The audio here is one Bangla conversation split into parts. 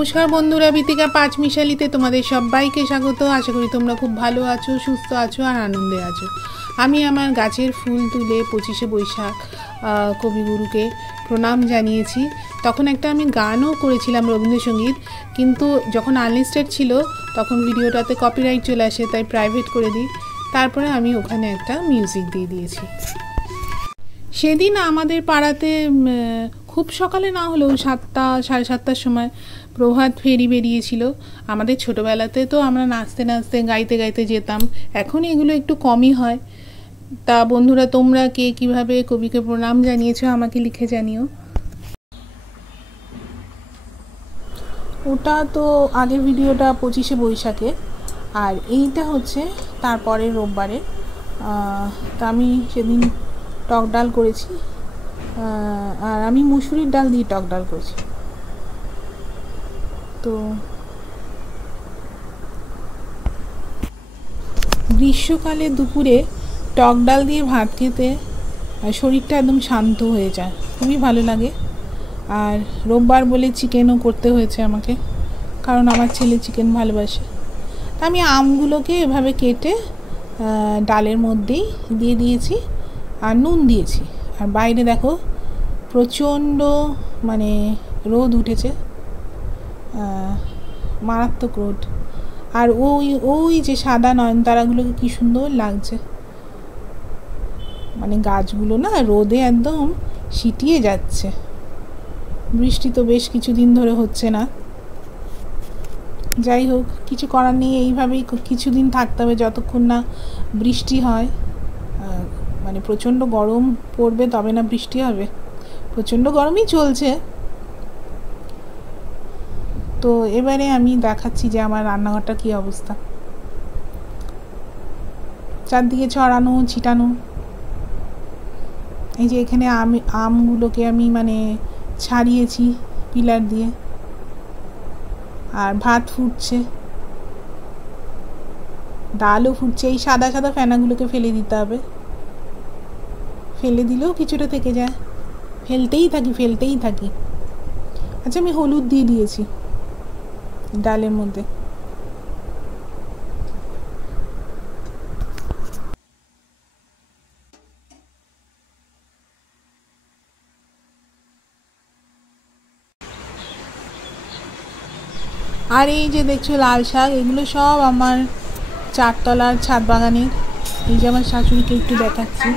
নমস্কার বন্ধুরা, বিতিকা পাঁচমিশালিতে তোমাদের সবাইকে স্বাগত। আশা করি তোমরা খুব ভালো আছো, সুস্থ আছো আর আনন্দে আছো। আমি আমার গাছের ফুল তুলে 25শে বৈশাখ কবিগুরুকে প্রণাম জানিয়েছি। তখন একটা আমি গানও করেছিলাম রবীন্দ্রসঙ্গীত, কিন্তু যখন আনলিস্টেড ছিল তখন ভিডিওটাতে কপিরাইট চলে আসে, তাই প্রাইভেট করে দিই। তারপরে আমি ওখানে একটা মিউজিক দিয়ে দিয়েছি। সেদিন আমাদের পাড়াতে খুব সকালে না হলেও 7টা সাড়ে 7টার সময় প্রভাত ফেরি বেরিয়েছিল। আমাদের ছোটোবেলাতে তো আমরা নাচতে নাচতে গাইতে গাইতে যেতাম, এখন এগুলো একটু কমই হয়। তা বন্ধুরা, তোমরা কে কীভাবে কবিকে প্রণাম জানিয়েছো আমাকে লিখে জানিও। ওটা তো আগের ভিডিওটা 25শে বৈশাখে, আর এইটা হচ্ছে তারপরে রোববারে। তা আমি সেদিন টক ডাল করেছি, আর আমি মুসুরির ডাল দিয়ে টক ডাল করেছি। তো গ্রীষ্মকালে দুপুরে টক ডাল দিয়ে ভাত খেতে শরীরটা একদম শান্ত হয়ে যায়, খুবই ভালো লাগে। আর রোববার বলে চিকেনও করতে হয়েছে আমাকে, কারণ আমার ছেলে চিকেন ভালোবাসে। তা আমি আমগুলোকে এভাবে কেটে ডালের মধ্যেই দিয়ে দিয়েছি আর নুন দিয়েছি। আর বাইরে দেখো প্রচণ্ড রোদ উঠেছে, মারাত্মক রোদ। আর ওই যে সাদা নয়নতারাগুলোকে কি সুন্দর লাগছে, গাছগুলো না রোদে একদম সিটিয়ে যাচ্ছে। বৃষ্টি তো বেশ কিছুদিন ধরে হচ্ছে না, যাই হোক কিছু করার নেই, এইভাবেই কিছুদিন থাকতে হবে যতক্ষণ না বৃষ্টি হয়। প্রচণ্ড গরম পড়বে তবে না বৃষ্টি হবে, প্রচণ্ড গরমই চলছে। তো এবারে আমি দেখাচ্ছি যে আমার রান্নাঘরটা কী অবস্থা। চারদিকে ছড়ানো ছিটানো। এই যে এখানে আমগুলোকে আমি ছাড়িয়েছি পিলার দিয়ে, আর ভাত ফুটছে, ডালও ফুটছে। এই সাদা সাদা ফেনাগুলোকে ফেলে দিতে হবে, ফেলে দিলেও কিছুটা থেকে যায়, ফেলতেই থাকি। আচ্ছা, আমি হলুদ দিয়ে দিয়েছি ডালের মধ্যে। আর এই যে দেখছো লাল শাক, এগুলো সব আমার 4তলার ছাদ বাগানের। এই যে আমার শাশুড়িকে একটু দেখাচ্ছি,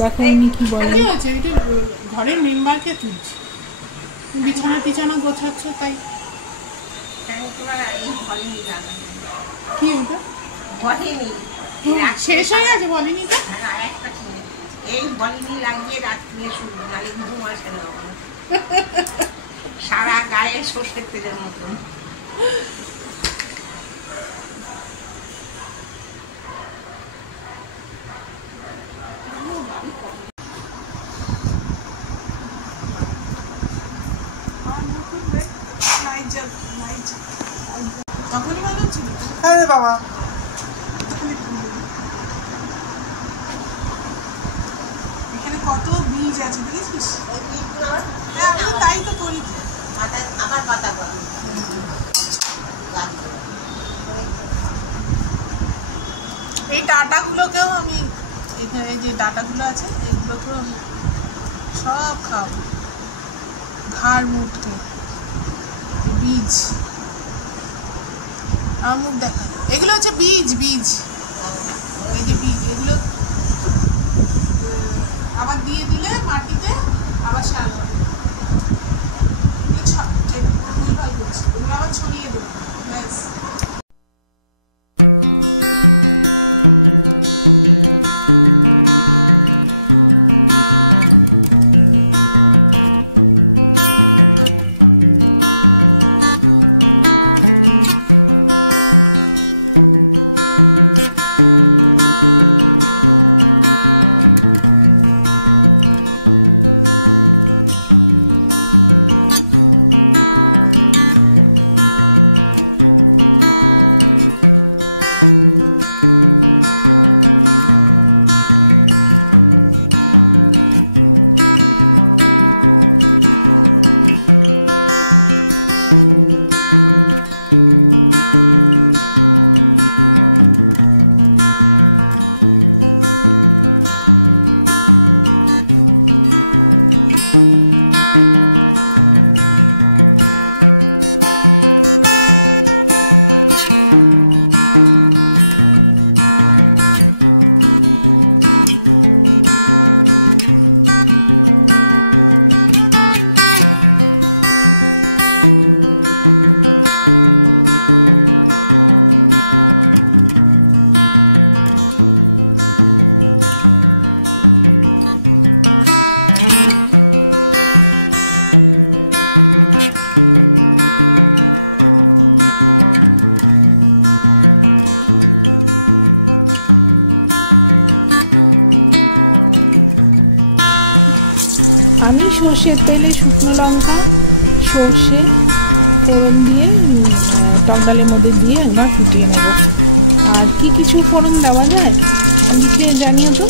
দেখো উনি কি বলেন। ঘরের মেম্বারকে তুলছি, বিছানা টিছানা গোছাচ্ছ, তাই কি শেষ হয়ে গেছে বলেনি তো। সারা গায়ে সর্ষের তেলের মতন। তখনই ভালো ছিল। হ্যাঁ বাবা, এখানে কত বীজ আছে দেখেছিস? আমি তাই তো করি, আমার পাতা করি। এই ডাটাগুলোকেও আমি, এখানে যে ডাটাগুলো আছে এগুলোকেও আমি সব খাবো, ঘাড় মুটকে বীজ। আমার মুখ দেখা, এগুলো হচ্ছে বীজ। এই যে বীজ, এগুলো আবার দিয়ে দিলে মাটিতে আবার সার হবে। এগুলো আবার ছড়িয়ে দেবো, ব্যাস। আমি সর্ষের তেলে শুকনো লঙ্কা সর্ষে ফোড়ন দিয়ে টক ডালের মধ্যে দিয়ে একবার ফুটিয়ে নেব। আর কি কিছু ফোড়ন দেওয়া যায় লিখে জানিও তো।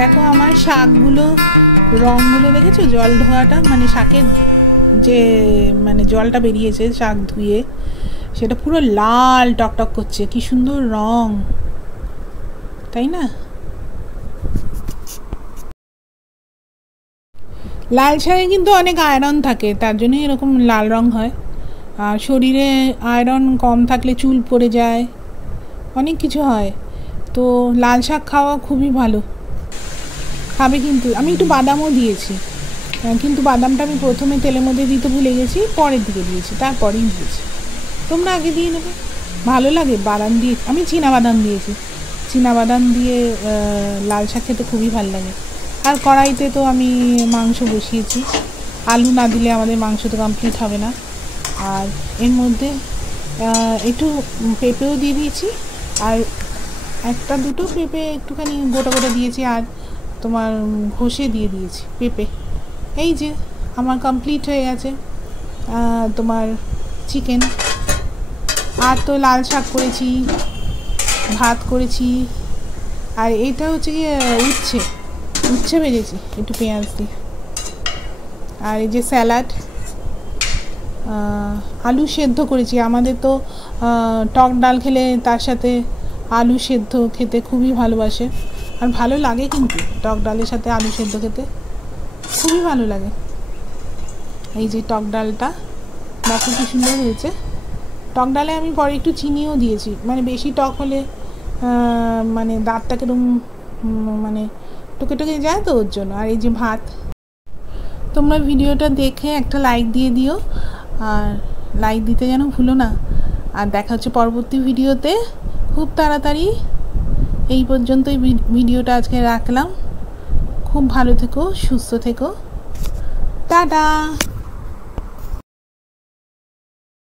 দেখো আমার শাকগুলো রঙগুলো দেখেছো, জল ধোয়াটা, মানে শাকের যে মানে জলটা বেরিয়েছে শাক ধুয়ে, সেটা পুরো লাল টকটক করছে, কি সুন্দর রং, তাই না? লাল শাকে কিন্তু অনেক আয়রন থাকে, তার জন্য এরকম লাল রং হয়। আর শরীরে আয়রন কম থাকলে চুল পড়ে যায়, অনেক কিছু হয়, তো লাল শাক খাওয়া খুবই ভালো। খাবে কিন্তু। আমি একটু বাদামও দিয়েছি, কিন্তু বাদামটা আমি প্রথমে তেলের মধ্যে দিতে ভুলে গেছি, পরের দিকে দিয়েছি, তারপরেই দিয়েছি। তোমরা আগে দিয়ে নেবে, ভালো লাগে। বাদাম দিয়ে, আমি চীনাবাদাম দিয়েছি, চীনাবাদাম দিয়ে লাল শাক খেতে খুবই ভালো লাগে। আর কড়াইতে তো আমি মাংস বসিয়েছি, আলু না দিলে আমাদের মাংস তো কমপ্লিট হবে না। আর এর মধ্যে একটু পেঁপেও দিয়ে দিয়েছি, আর একটা দুটো পেঁপে একটুখানি গোটা গোটা দিয়েছি, আর তোমার ঘষে দিয়ে দিয়েছি পেঁপে। এই যে আমার কমপ্লিট হয়ে গেছে তোমার চিকেন। আর তো লাল শাক করেছি, ভাত করেছি, আর এইটা হচ্ছে কি উচ্ছে ভেজেছি একটু পেঁয়াজ দিয়ে। আর এই যে স্যালাড, আলু সেদ্ধ করেছি। আমাদের তো টক ডাল খেলে তার সাথে আলু সেদ্ধ খেতে খুবই ভালোবাসে, আর ভালো লাগে কিন্তু টক ডালের সাথে আলু সেদ্ধ খেতে খুবই ভালো লাগে। এই যে টক ডালটা দেখো কি সুন্দর হয়েছে। টক ডালে আমি পরে একটু চিনিও দিয়েছি, মানে বেশি টক হলে মানে দাঁতটা কিরকম মানে টুকে টুকে যায়, তো ওর জন্য। আর এই যে ভাত। তোমরা ভিডিওটা দেখে একটা লাইক দিয়ে দিও, আর লাইক দিতে যেন ভুলো না। আর দেখা হচ্ছে পরবর্তী ভিডিওতে খুব তাড়াতাড়ি। এই পর্যন্তই ভিডিওটা আজকে রাখলাম। খুব ভালো থেকো, সুস্থ থেকো, টাটা।